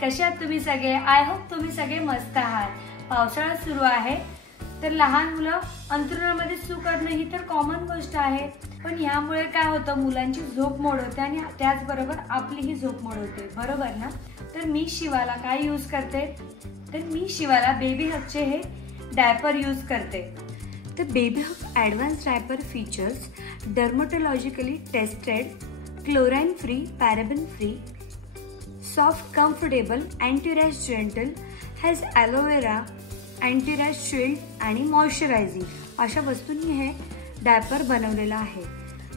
कसे आहात तुम्ही सगळे? आय होप तुम्ही सगळे मस्त आहात। पावसाळा सुरू आहे तर लहान मुलं अंथरुणामध्ये सू करणं ही तर कॉमन गोष्ट आहे, पण यामुळे काय होतं, मुलांची झोप मोड होते आणि त्याचबरोबर आपलीही झोप मोड होते, बरोबर ना? तर मी शिवाला काय यूज करते, तर मी शिवाला बेबी हगचे हे डायपर यूज करते। तर baby hug advanced diaper features dermatologically tested, chlorine free, paraben free, soft, comfortable, anti-rash gentle, has aloe vera, anti-rash shield आणि मॉइश्चरायझिंग अशा वस्तूंनी हे डायपर बनवलेलं आहे।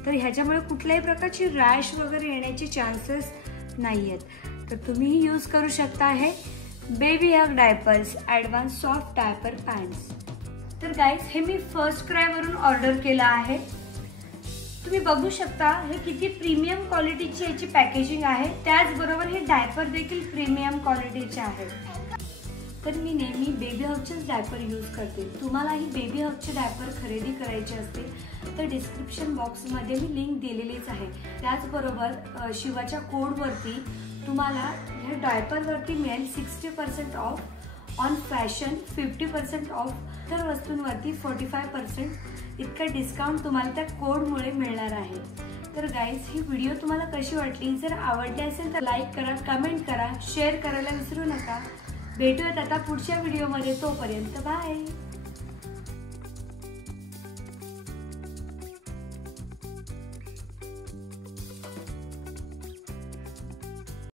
तर ह्याच्यामुळे कुठल्याही प्रकारची रॅश वगैरे येण्याचे चान्सेस नाही आहेत। तर तुम्हीही यूज करू शकता हे baby hug diapers advanced soft diaper pants. तर गाईज हे मी फर्स्ट क्राय वरून ऑर्डर केलं आहे। तुम्ही बघू शकता हे किती प्रीमियम क्वालिटीची याची पॅकेजिंग आहे, त्याचबरोबर हे डायपर देखील प्रीमियम क्वालिटीचे आहेत। तर मी नेहमी बेबी हगचेच डायपर यूज करते। तुम्हालाही बेबी हगचे डायपर खरेदी करायचे असतील तर डिस्क्रिप्शन बॉक्समध्ये मी लिंक दिलेलीच आहे। त्याचबरोबर शिवाच्या कोडवरती तुम्हाला ह्या डायपरवरती मिळेल 60% ऑफ, ऑन फॅशन 50% ऑफ, तर वस्तूंवरती 45% इतका डिस्काउंट तुम्हाला त्या कोडमुळे मिळणार आहे। तर गाईज ही व्हिडिओ तुम्हाला कशी वाटली? जर आवडली असेल तर लाईक करा, कमेंट करा, शेअर करायला विसरू नका। भेटूयात आता पुढच्या व्हिडिओमध्ये, तोपर्यंत बाय।